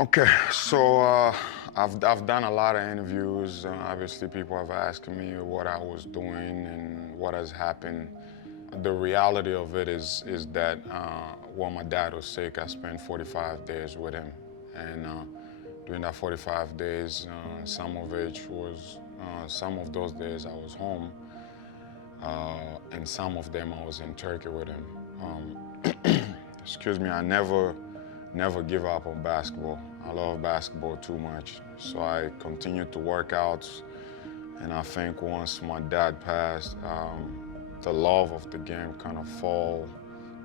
Okay, so I've done a lot of interviews. Obviously, people have asked me what I was doing and what has happened. The reality of it is that while my dad was sick, I spent 45 days with him, and during that 45 days, some of those days I was home, and some of them I was in Turkey with him. Excuse me, I never give up on basketball. I love basketball too much. So I continued to work out. And I think once my dad passed, the love of the game kind of fall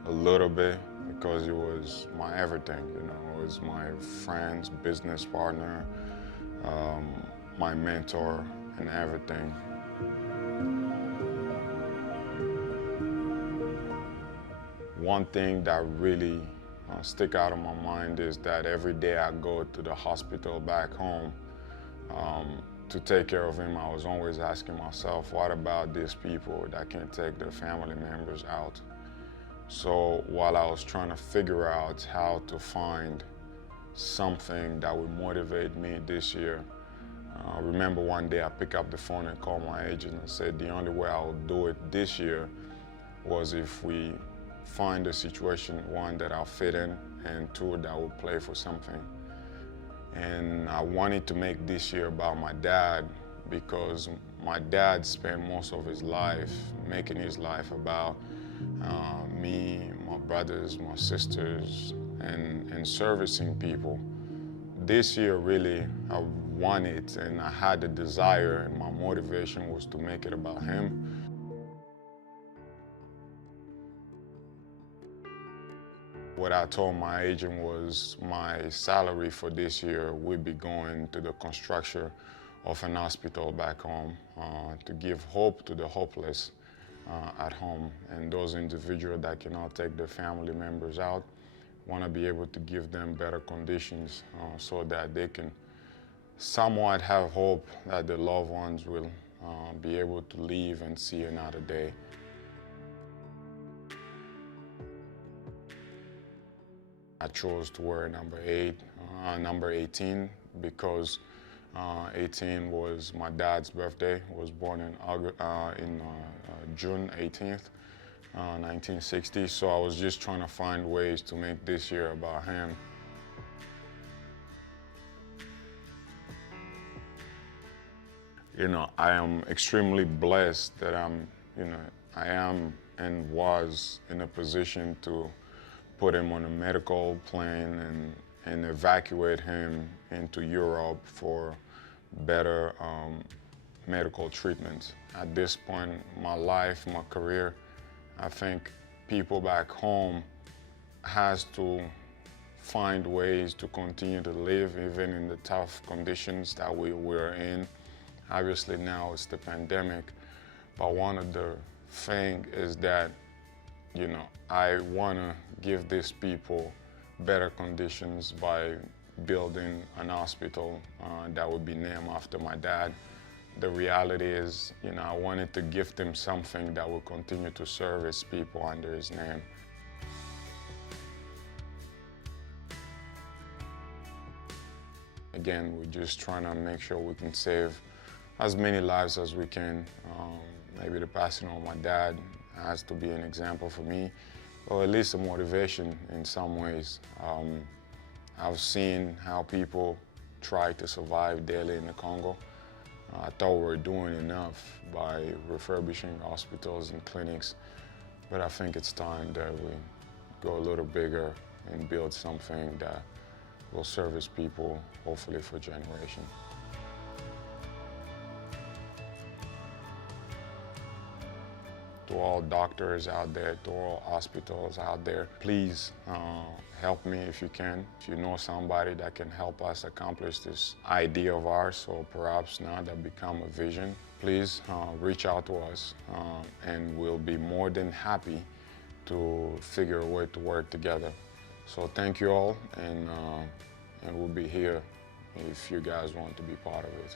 a little bit because it was my everything, you know. It was my friend's business partner, my mentor, and everything. One thing that really stick out of my mind is that every day I go to the hospital back home to take care of him, I was always asking myself, what about these people that can take their family members out? So while I was trying to figure out how to find something that would motivate me this year, I remember one day I picked up the phone and called my agent and said the only way I would do it this year was if we find a situation, one, that I'll fit in, and two, that I will play for something. And I wanted to make this year about my dad because my dad spent most of his life making his life about me, my brothers, my sisters, and servicing people. This year, really, I wanted and I had the desire, and my motivation was to make it about him. What I told my agent was my salary for this year would be going to the construction of an hospital back home to give hope to the hopeless at home, and those individuals that cannot take their family members out. Want to be able to give them better conditions so that they can somewhat have hope that their loved ones will be able to live and see another day. I chose to wear number 18, because 18 was my dad's birthday. He was born in June 18th, 1960. So I was just trying to find ways to make this year about him. You know, I am extremely blessed that I am and was in a position to put him on a medical plane and evacuate him into Europe for better medical treatment. At this point in my life, my career, I think people back home has to find ways to continue to live even in the tough conditions that we're in. Obviously now it's the pandemic, but one of the things is that, you know, I want to give these people better conditions by building an hospital that would be named after my dad. The reality is, you know, I wanted to gift him something that will continue to service people under his name. Again, we're just trying to make sure we can save as many lives as we can. Maybe the passing of my dad has to be an example for me, or at least a motivation in some ways. I've seen how people try to survive daily in the Congo. I thought we were doing enough by refurbishing hospitals and clinics, but I think it's time that we go a little bigger and build something that will service people, hopefully for generations. To all doctors out there, to all hospitals out there, please help me if you can. If you know somebody that can help us accomplish this idea of ours, or perhaps now that become a vision, please reach out to us and we'll be more than happy to figure a way to work together. So thank you all, and we'll be here if you guys want to be part of it.